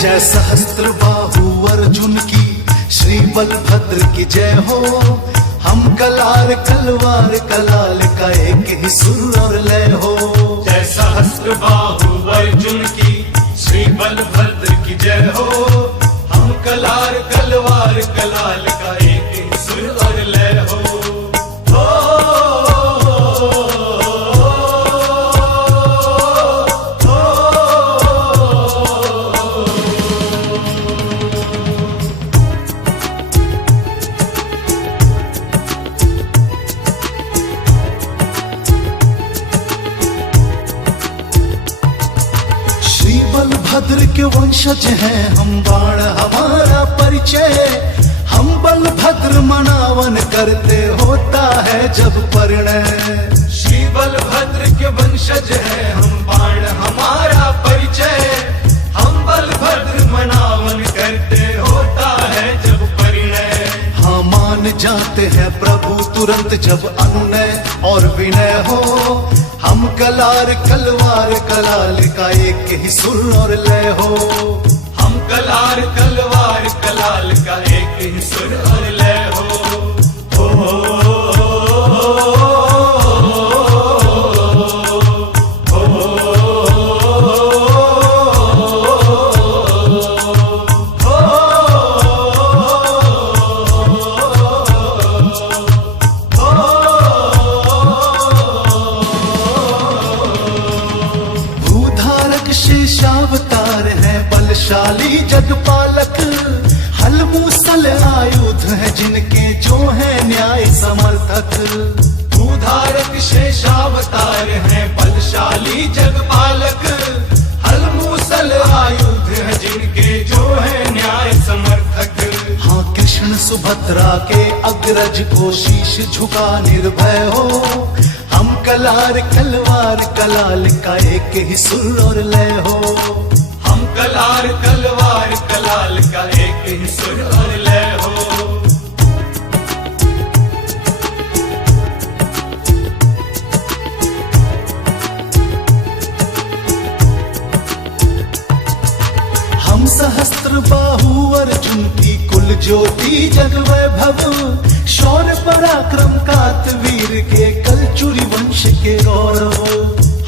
जय सहस्त्र बाहु अर्जुन की, श्री बलभद्र की जय हो। हम कलार कलवार कलाल का एक ही सुर और लय हो। जय सहस्त्र बाहु अर्जुन की, श्री बलभद्र की जय हो। हम कलार कलवार कलाल का एक ही सुर और लय हो। बलभद्र के वंशज हैं हम, बाण हमारा परिचय। हम बलभद्र मनावन करते होता है जब परिणय। श्री बलभद्र के वंशज हैं हम, बाण हमारा परिचय। हम बलभद्र मनावन करते होता है जब परिणय। हाँ मान जाते हैं प्रभु तुरंत जब अनुनय और विनय हो। हम कलार कलवार कलाल का एक ही सुर और लय हो। हम कलार कलवार कलाल का एक ही सुर और लय हो। शेषावतार है बलशाली जगपालक। हल मूसल आयुध है जिनके जो है न्याय समर्थक। भूधारक शेषावतार है बलशाली जगपालक। हल मूसल आयुध है जिनके जो है न्याय समर्थक। हाँ कृष्ण सुभद्रा के अग्रज को शीश झुका निर्भय हो। हम कलार कलवार कलाल का एक ही सुर और लय हो। हम कलार कलवार कलाल का एक ही सुर और लय हो। हम सहस्त्र बाहु अर्जुन की कुल ज्योति जग वैभव। शौर्य पराक्रम कातवीर के कलचुरी वंश के गौरव।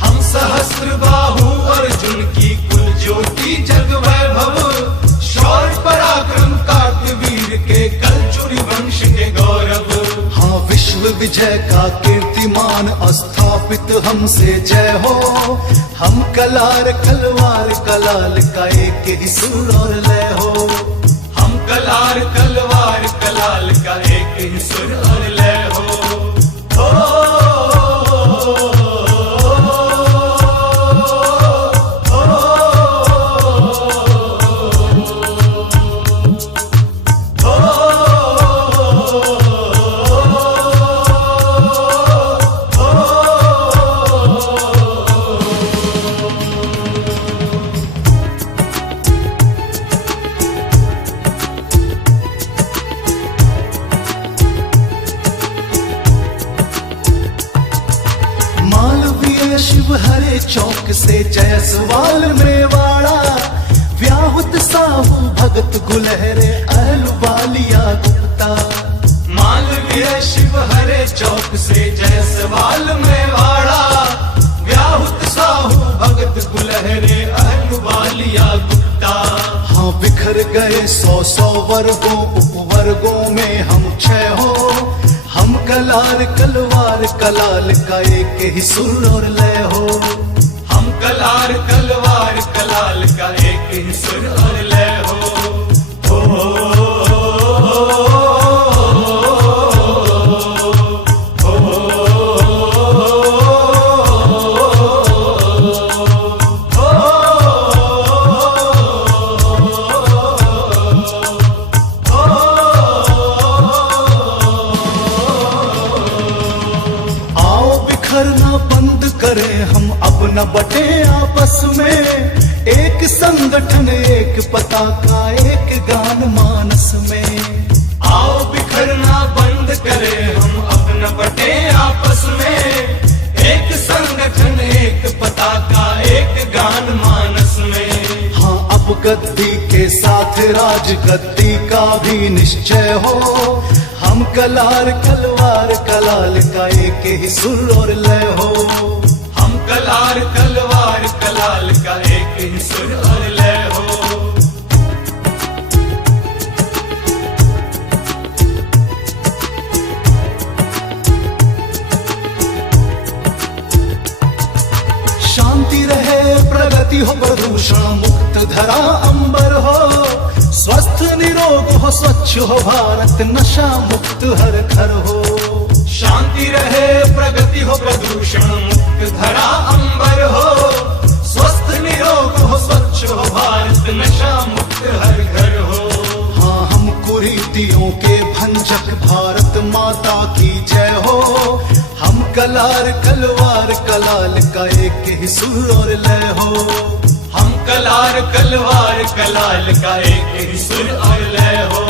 हम सहस्त्र बाहु अर्जुन की कुल ज्योति जग वैभव। शौर्य पराक्रम कातवीर के कलचुरी वंश के गौरव। हाँ विश्व विजय का कीर्तिमान स्थापित हमसे जय हो। हम कलार कलवार कलाल का एक ही सुर और लय हो। हम कलार कलवार कलाल का एक ही सुर और लय हो। शिव हरे चौक से जयसवाल मेवाड़ा। व्याहुत साहू भगत गुलहरे अहलुवालिया गुप्ता। मालवीय शिव हरे चौक से जयसवाल मेवाड़ा। व्याहुत साहू भगत गुलहरे अहलुवालिया गुप्ता। हाँ बिखर गए 100 वर्गों उपवर्गों में हम छह हो। हम कलार कलवार कलाल का एक ही सुर और लय हो। हम कलार कलवार कलाल का एक ही सुर और लय हो। हम अब न बटे आपस में। एक संगठन एक पताका एक गान मानस में। आओ बिखरना बंद करें हम अब न बटे आपस में। एक संगठन एक पताका एक गान मानस में। हाँ अब गद्दी साथ राजगद्दी का भी निश्चय हो। हम कलार कलवार कलाल का एक ही सुर और लय हो। हम कलार तलवार कलाल का एक ही सुर और लय हो। शांति रहे प्रगति हो प्रदूषण मुक्त धरा अंबर हो। स्वस्थ निरोग हो स्वच्छ हो भारत नशा मुक्त हर घर हो। शांति रहे प्रगति हो प्रदूषण मुक्त धरा अंबर हो। स्वस्थ निरोग हो स्वच्छ हो भारत नशा मुक्त हर घर हो। हाँ हम कुरीतियों के भंजक भारत माता की जय हो। हम कलार कलवार कलाल का एक ही सुर और लय हो। हम कलार कलवार कलाल का एक ही सुर और लय हो।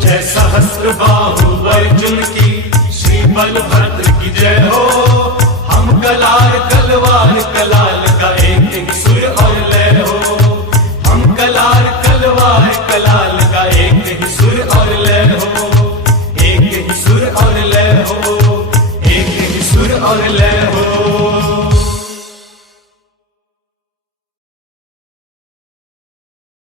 जय सहस्त्र बाहु अर्जुन की